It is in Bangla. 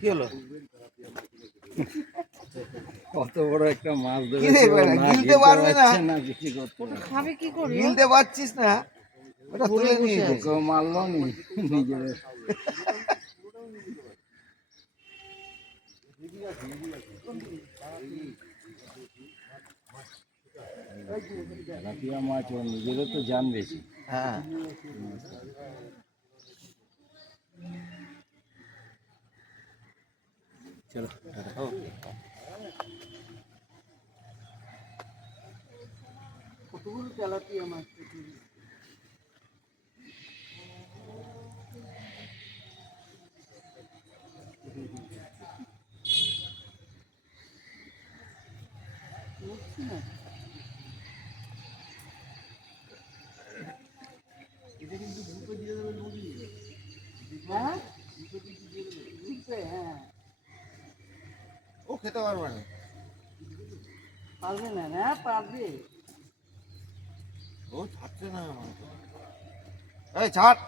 কি হলো? কত বড় একটা মাছ ধরে গিলতে পারবে না, বিক্রি করতে খাবে কি করে? গিলতে পারছিস না, ওটা তুলে নিয়ে কেউ মারলো নি নিজের। তেলাপিয়া মাছ ওর নিজেরও তো জান বেশি। হ্যাঁ, চলো কতগুলো তেলাপিয়া মাছ ও খেতে পারবে না, পারবে না? হ্যাঁ পারবে। ও ছাড়ছে না, এই ছাড়।